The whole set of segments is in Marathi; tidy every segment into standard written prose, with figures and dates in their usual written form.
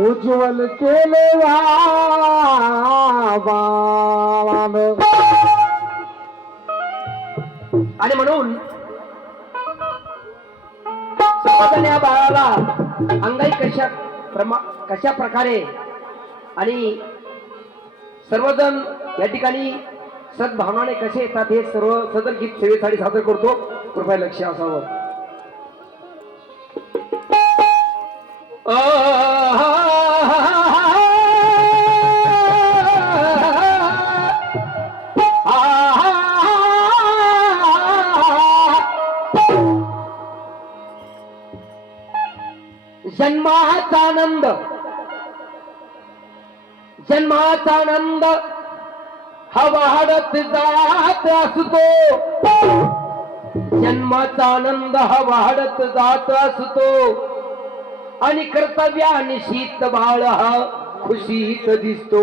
उज्ज्वल केले आणि म्हणून सर्वजण या बाळाला अंगाई कशा प्रकारे आणि सर्वजण या ठिकाणी सद्भावनाने कसे येतात हे सर्व सदर गीत सेवेसाठी सादर करतो. कृपया लक्ष असावं. जन्माचा आनंद जन्माचा आनंद हा वाढत जात असतो. जन्माचा आनंद हा वाढत जात असतो आणि कर्तव्याने शीत बाळ हा खुशीत दिसतो.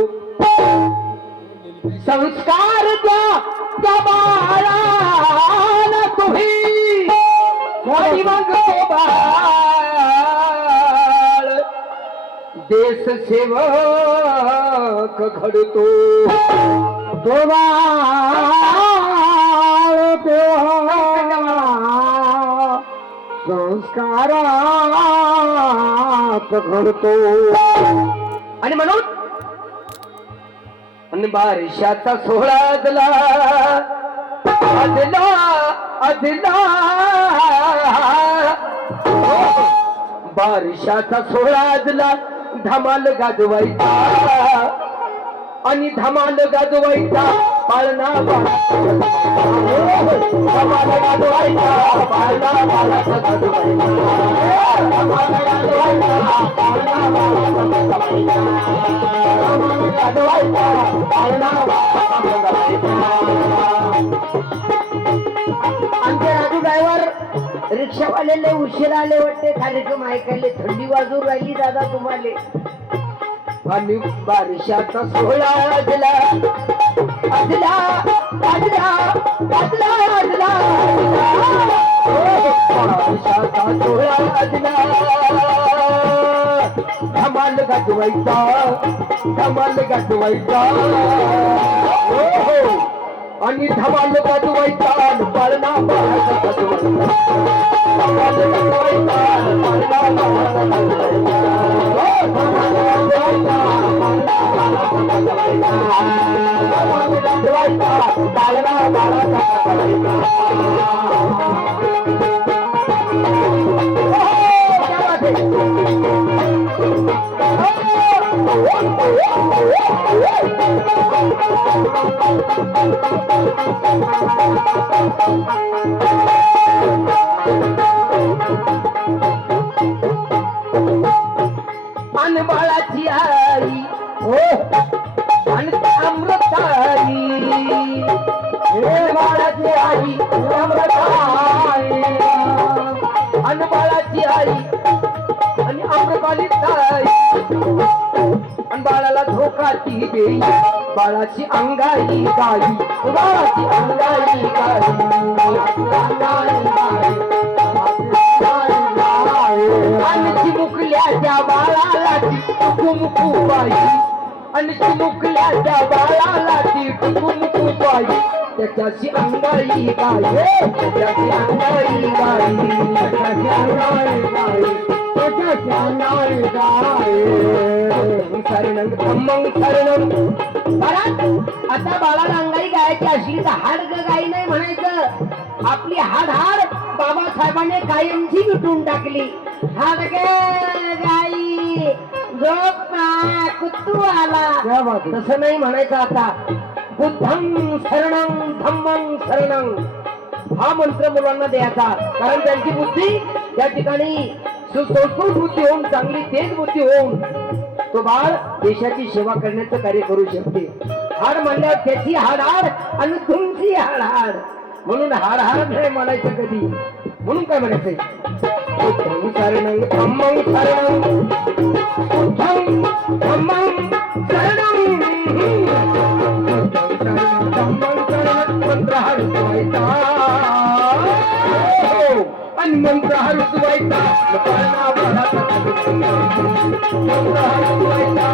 संस्कार त्या बाळाला तुम्ही आणि मग तो बाळ देश सेवक घडतो. तो बाळ संस्कारात घडतो. आणि म्हणून बारिशाचा सोहळा अदला अदला अदला बारिशाचा सोहळा अदला धमाल गाजवायचा आणि धमाल गाजवायचा पाळणा धमाल गाजवायचा पाळणा बाळाचा गाजवायचा धमाल गाजवायचा पाळणा गाजवायचा पाळणा आमचे राजू ड्रायव्हर रिक्षावालेले उशीर आले वाटते. कार्यक्रम ऐकायले थंडी वाजून राहिली दादा तुम्हाला. आणि बारिशाचा सोहळा अजला अजला अजला अजला अजला बारिशाचा सोहळा अजला धमाल गाजवायचा धमाल गाजवायचा आणि धमाल गाजवायचा पाळणा बाळाचा गाजवायचा धमाल गाजवायचा पाळणा बाळाचा आणि बाळाची आई हो आणि अमृताई हे बाळाची आई अमृताई आणि बाळाची आई आणि अमृताली ताई आणि बाळाला धोका ती देई बाळाची अंगाई गाई बाळाची अंगाई गाई आणि चिमुकल्याच्या बाळाला ती टुकुमुकू बाई आणि चिमुकल्याच्या बाळाला ती टुकुमुकू बाई त्याच्याशी अंगाई गाई त्याच्याशी अंगाई गाई त्याच्याशी अंगाई गाई त्याच्याशी अंगाई गाई शरणं धम्मं शरणं. आता बाळाला अंगाई गायची असली तर हाड गाई नाही म्हणायचं. आपली हाड हाड बाबासाहेबांनी कायमची मिटून टाकली. हाड गे गाई झोप कुत्तू आला तसं नाही म्हणायचं. आता बुद्धं शरणं धम्मं शरणं हा मंत्र मुलांना द्यायचा. कारण त्यांची बुद्धी त्या ठिकाणी सुसंस्कृत बुद्धी होऊन चांगली तेज बुद्धी होऊन तो बाळ देशाची सेवा करण्याचं कार्य करू शकते. हाड म्हणल्यावर त्याची हाड हाड आणि तुमची हाड हाड म्हणून हाड हाड नाही म्हणायचं कधी. म्हणून काय म्हणायचंय बुद्धं शरणं धम्मं शरणं बुद्धं धम्मं शरणं मंत्र हाड पाठवायचा आणि मंत्र हा रुजवायचा बाळा बाळाचा मंत्र हा रुजवायचा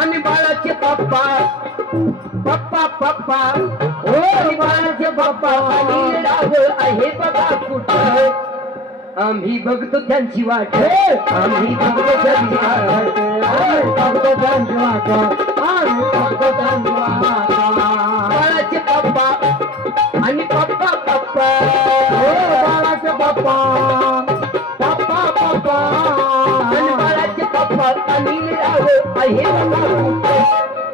आणि बाळाचे पप्पा पप्पा पप्पा हो बाळाचे पप्पा आणि राव आहे बघा कुठं आम्ही बघतो त्यांची वाट आम्ही बघतो त्यांची वाट आम्ही बघतो त्यांची वाट आम्ही बघतो त्यांची वाट बाळाचे पप्पा आणि पप्पा पप्पा हो बाळाचे पप्पा पप्पा पप्पा आणि बाळाचे पप्पा आणि राव आहे बघा कुठं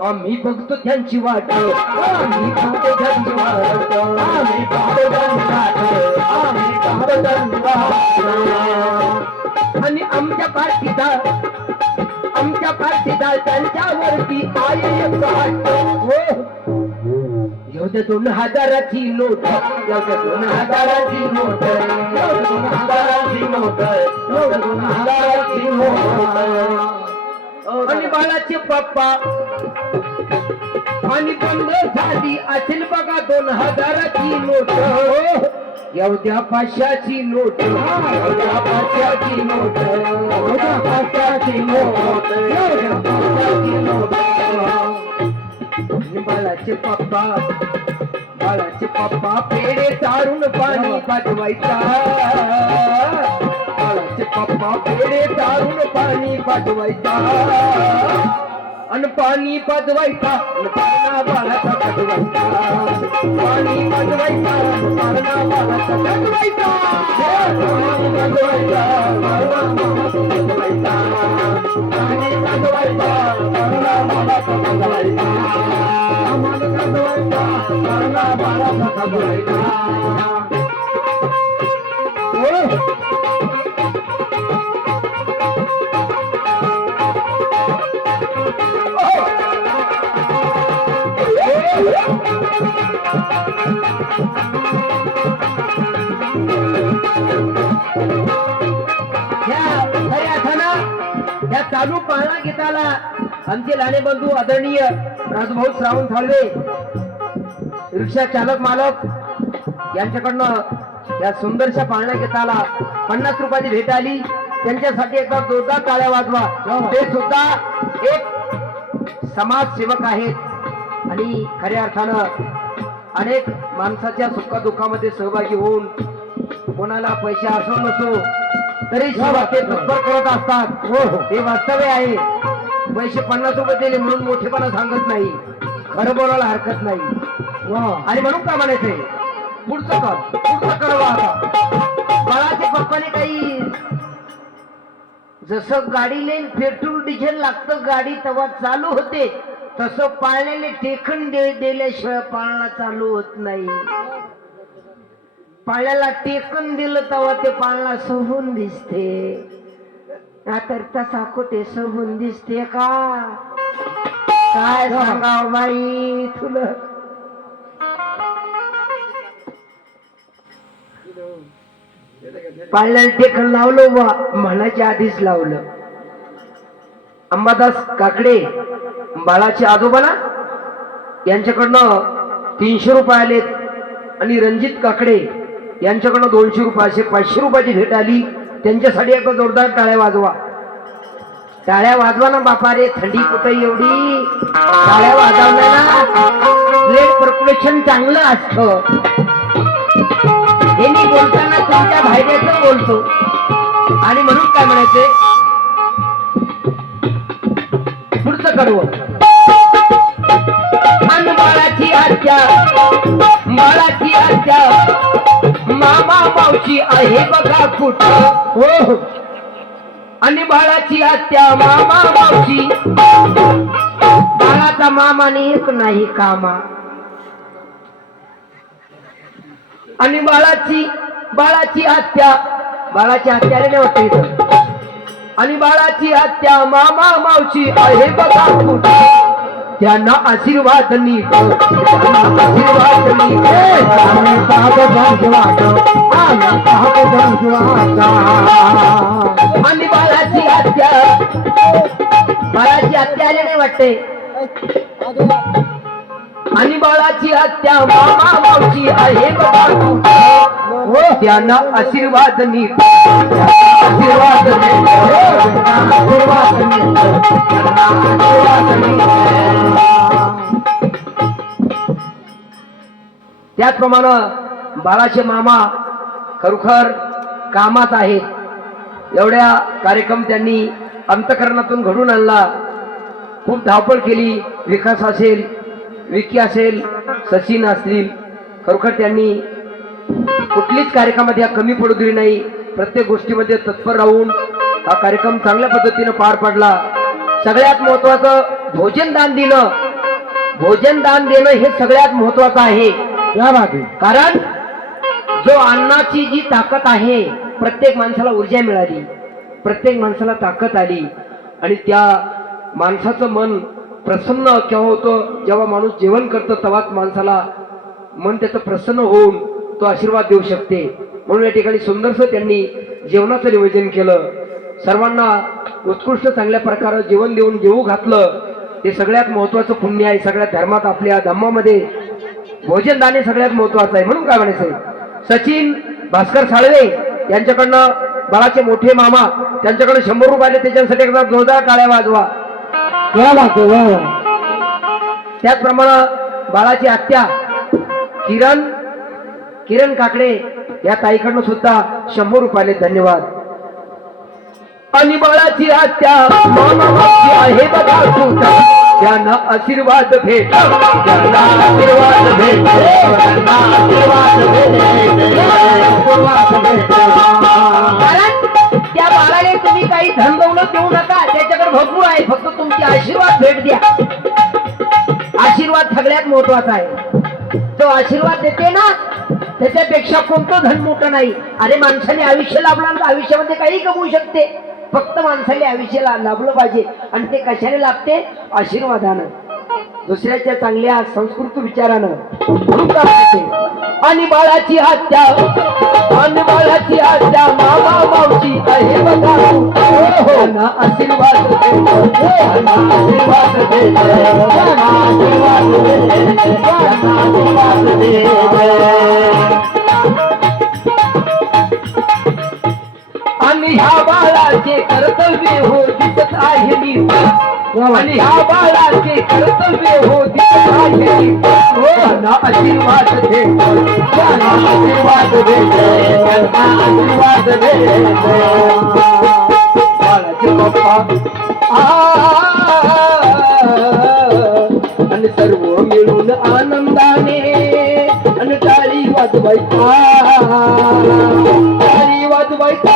आम्ही बघतो त्यांची वाट आम्ही बघतो त्यांची वाट आम्ही बघतो त्यांची वाट आम्ही बघतो त्यांची वाट आणि आमच्या पाठीदा त्यांच्यावरती आहे एक हात एवढ्या 2000ची नोट एवढ्या 2000ची नोट एवढ्या 2000ची नोट एवढ्या 2000ची नोट आणि बाळाचे पप्पा आणि बंद झाली असेल बघा 2000ची नोट एवढ्या 500ची नोट एवढ्या 500ची नोट एवढ्या 500ची नोट एवढ्या 500ची नोट आणि बाळाचे पप्पा पेढे चारून पाणी पाठवायचा बाळाचे पप्पा पेढे चारून पाणी पाठवायचा आणि पाणी पाजवायचा पाळणा बाळाचा पाठवायचा पाणी पाजवायचा पाळणा बाळाचा पाठवायचा पाणी पाजवायचा पाळणा बाळाचा पाठवायचा पाणी पाजवायचा पाळणा बाळाचा पाठवायचा आम्हाला पाजवायचा पाळणा बाळाचा पाठवायचा या चालू पाळणा गीताला आमचे लाडे बंधू आदरणीय राजभाऊ श्रावण साळवे रिक्षा चालक मालक यांच्याकडनं या सुंदरशा पाळणा गीताला 50 रुपयाची भेट आली त्यांच्यासाठी एकदा जोरदार टाळ्या वाजवा ते सुद्धा एक समाजसेवक आहेत आणि खऱ्या अर्थानं अनेक माणसाच्या सुखदुःखामध्ये सहभागी होऊन कोणाला पैसे असो नसो तरी सेवा ते तत्पर करत असतात हे वास्तव्य आहे पैसे 50 रुपये दिले म्हणून मोठेपणा सांगत नाही खरं बोलायला हरकत नाही आणि म्हणून का म्हणायचंय पुढचं करावं आता बाळाच्या पप्पाने काही जसं गाडीले पेट्रोल डिझेल लागतं गाडी तेव्हा चालू होते तसं पाळण्याने टेकन दिल्याशिवाय पाळणा चालू होत नाही पाळण्याला टेकन दिलं तेव्हा ते पाळणा सोहून दिसते तर तसा कुठे सोहून दिसते का काय सांगाव बाई तुला पाळण्याला टेकन लावलं बा म्हणाच्या आधीच लावलं अंबादास काकडे बाळाचे आजोबाला यांच्याकडनं 300 रुपये आलेत आणि रणजित काकडे यांच्याकडनं 200 रुपये असे 500 रुपयाची भेट आली त्यांच्यासाठी एकदा जोरदार टाळ्या वाजवा ना बापा रे थंडी कुठे एवढी टाळ्या वाजवण्याला ब्लड सर्क्युलेशन चांगलं असतं हे मी बोलताना तुमच्या फायद्याचं बोलतो आणि म्हणून काय म्हणायचंय पुढचं कडवं आणि बाळाची आत्या मामा मावशी आहे बघा कुठं हो आणि बाळाची आत्या मामा मावशी बाळाचा मामा एक नाही कामा आणि बाळाची आत्याला नाही वाटत इथं आणि बाळाची आत्या मामा मावशी आहे बघा कुठं त्यांना आशीर्वाद नीट आशीर्वाद नीट आणि बाळाची आत्याला नाही वाटते आणि बाळाची आत्या मामा मावशी आहे बघा कुठं त्यांना आशीर्वाद नीट आशीर्वाद नीट आशीर्वाद नीट आशीर्वाद नीट त्याचप्रमाणे बाळाचे मामा खरोखर कामात आहेत एवढ्या कार्यक्रम त्यांनी अंतकरणातून घडून आणला खूप धावपळ केली विकास असेल विकी असेल सचिन असतील खरोखर त्यांनी कुठलीच कार्यक्रमात या कमी पडू दिली नाही प्रत्येक गोष्टीमध्ये तत्पर राहून हा कार्यक्रम चांगल्या पद्धतीने पार पडला सगळ्यात महत्वाचं भोजन दान देणं हे सगळ्यात महत्वाचं आहे कारण जो अन्नाची जी ताकद आहे प्रत्येक माणसाला ऊर्जा मिळाली प्रत्येक माणसाला ताकद आली आणि त्या माणसाचं मन प्रसन्न केव्हा होतं जेव्हा माणूस जेवण करतो तेव्हाच माणसाला मन त्याचं प्रसन्न होऊन तो आशीर्वाद देऊ शकते म्हणून या ठिकाणी सुंदरसं त्यांनी जेवणाचं नियोजन केलं सर्वांना उत्कृष्ट चांगल्या प्रकारे जेवण देऊन जेवू घातलं हे सगळ्यात महत्वाचं पुण्य आहे सगळ्या धर्मात आपल्या धम्मामध्ये भोजन दाणे सगळ्यात महत्वाचं आहे म्हणून काय म्हणायचं सचिन भास्कर साळवे यांच्याकडनं बाळाचे मोठे मामा त्यांच्याकडे 100 रुपये त्याच्यासाठी एकदा जोरदार टाळ्या वाजवा त्याचप्रमाणे बाळाची आत्या किरण काकडे या ताईकडनं सुद्धा 100 रुपये धन्यवाद आणि बाळाची आत्या मामा मावशी आहे बघा कुठं त्यांना आशीर्वाद भेट त्यांना आशीर्वाद भेट कारण त्या बाळाला तुम्ही काही धन दौलत देऊ नका त्याच्याकडे भरपूर आहे फक्त तुमची आशीर्वाद भेट द्या आशीर्वाद सगळ्यात महत्वाचा आहे तो आशीर्वाद देते ना त्याच्यापेक्षा कोणतं धन मोठं नाही अरे माणसाने आयुष्य लाभलं आयुष्यामध्ये काही कमवू शकते फक्त माणसाने आयुष्याला लाभलं पाहिजे आणि ते कशाने लाभते आशीर्वादानं दुसऱ्याच्या चांगल्या संस्कृत विचारानं आणि बाळाची आत्या मामा मावशी आहे बघा आशीर्वाद आणि ह्या बाळाचे कर्तव्य हो दिसत आहे मी आणि ह्या बाळाचे कर्तव्य हो दिसत आहे मी आशीर्वाद दे आशीर्वाद दे आशीर्वाद दे बाळाचे पप्पा आणि सर्व मिळून आनंदाने आणि टाळी वाजवायचा टाळी वाजवायचा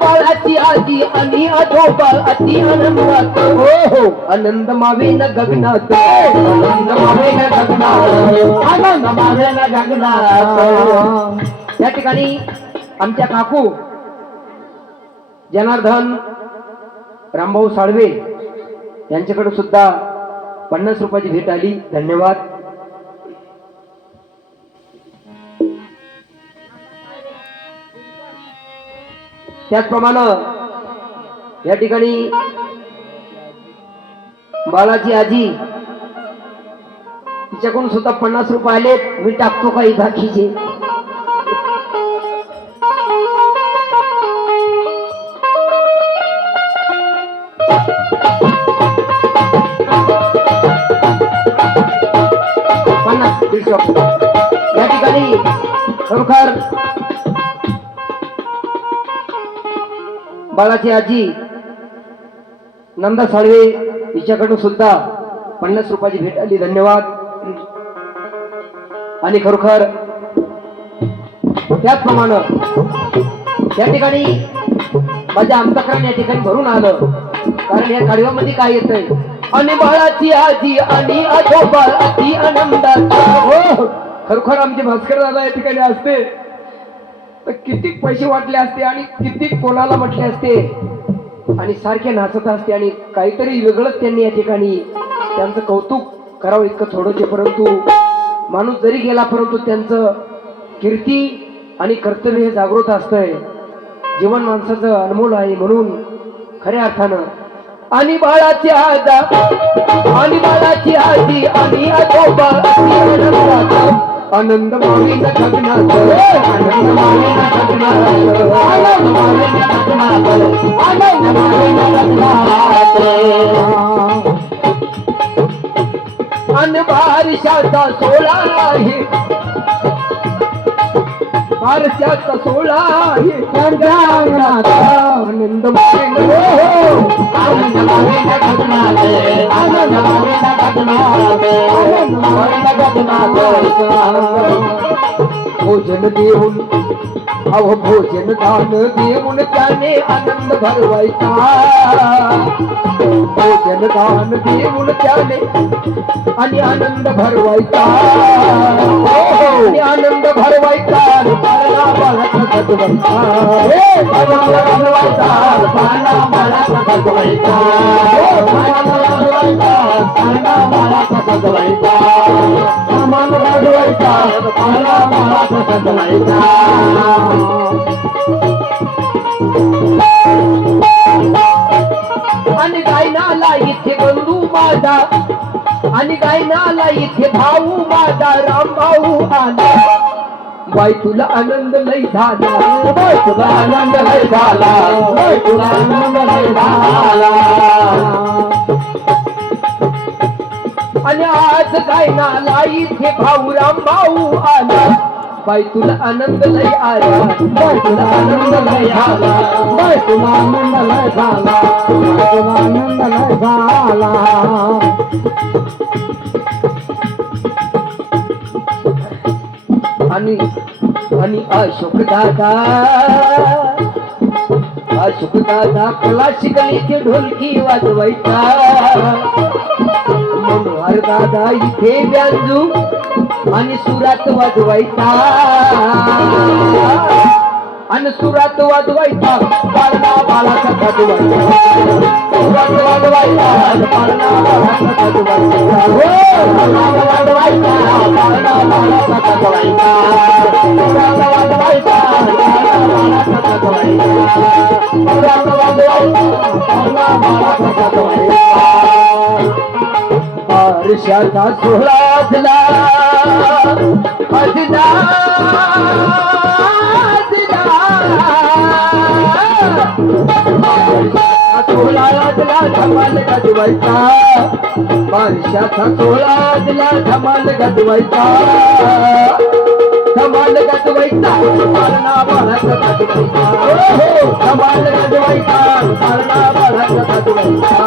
बाळाची आजी आणि आजोबा अति आनंदात हो आनंद मावे न गगनात आनंद मावे न गगनात आनंद मावे न गगनात या ठिकाणी आमच्या काकू जनार्दन रामभाऊ साळवे यांच्याकडे सुद्धा 50 रुपयाची भेट आली धन्यवाद त्याचप्रमाणे या ठिकाणी बाळाची आजी तिच्याकडून सुद्धा 50 रुपये आले मी टाकतो काही बाकीचे ना 150 रुपये. या ठिकाणी खरोखर बाळाची आजी नंदा साळवे हिच्याकडून सुद्धा 50 रुपयाची भेट आली. धन्यवाद. आणि खरोखर त्याचप्रमाणे या ठिकाणी माझ्या अंतकरण या ठिकाणी भरून आलं. कारण या गाडीवामध्ये काय येतंय, आणि बाळाची आजी आणि आजोबा अति आनंदात. हो खरोखर आमचे भास्कर दादा या ठिकाणी असते तर किती पैसे वाटले असते आणि किती कोणाला म्हटले असते आणि सारखे नाचत असते आणि काहीतरी वेगळंच त्यांनी या ठिकाणी त्यांचं कौतुक करावं इतकं थोडंच. परंतु माणूस जरी गेला परंतु त्यांचं कीर्ती आणि कर्तव्य हे जागृत असतंय. जीवन माणसाचं अनमोल आहे. म्हणून खऱ्या अर्थानं आणि बाळाची आजा आणि बाळाची आजी आणि आजोबा अति आनंदात. आनंद माविन गगनात, आनंद माविन गगनात, आनंद माविन गगनात, आनंद माविन गगनात. अन बारशाचा सोहळा आहे, बारशाचा सोहळा आहे त्यांच्या अंगणात. आनंद माविन, आनंद माविन गगनात, आनंद माविन गगनात, आनंद माविन गगनात. भोजन देऊन अहो भोजन दान देऊन त्याने आनंद भरवायचा. भोजन दान देऊन त्याने आणि आनंद भरवायचा. आणि आनंद भरवायचा पाळणा बाळाचा सजवायचा. आनंद भरवायचा पाळणा बाळाचा सजवायचा. आनंद भरवायचा पाळणा बाळाचा सजवायचा. आनंद भरवायचा पाळणा बाळाचा सजवायचा. आणि गायनाला इथे बंधू माझा, आणि गायनाला इथे भाऊ माझा रामभाऊ आला. बाई तुला आनंद लई झाला, बाई तुला आनंद लई झाला, बाई तुला आनंद लई झाला. आणि आज गायनाला इथे भाऊ रामभाऊ आला. बाई तुला आनंद लई आला, बाई तुला आनंद लई आला, बाई तुला आनंद लई झाला, बाई तुला आनंद लई झाला. आणि आणि अशोक दादा कला शिकली ते ढोलकी वाजवायचा. मनोहर दादा इथे ब्यांजू आणि सुरात वाजवायचा. आणि सुरात वाजवायचा पाळणा बाळाचा सजवायचा. सुरात वाजवायचा पाळणा बाळाचा सजवायचा. सुरात वाजवायचा पाळणा बाळाचा सजवायचा. सुरात वाजवायचा पाळणा बाळाचा सजवायचा. सुरात वाजवायचा पाळणा बाळाचा सजवायचा. वर्षाचा सोहळा झाला अजला सोहळा दिला धमाल गजवायचा. वर्षाचा सोहळा दिला धमाल गजवायचा. धमाल गजवायचा पाळणा बाळाचा सजवायचा. धमाल गजवायचा पाळणा बाळाचा सजवायचा.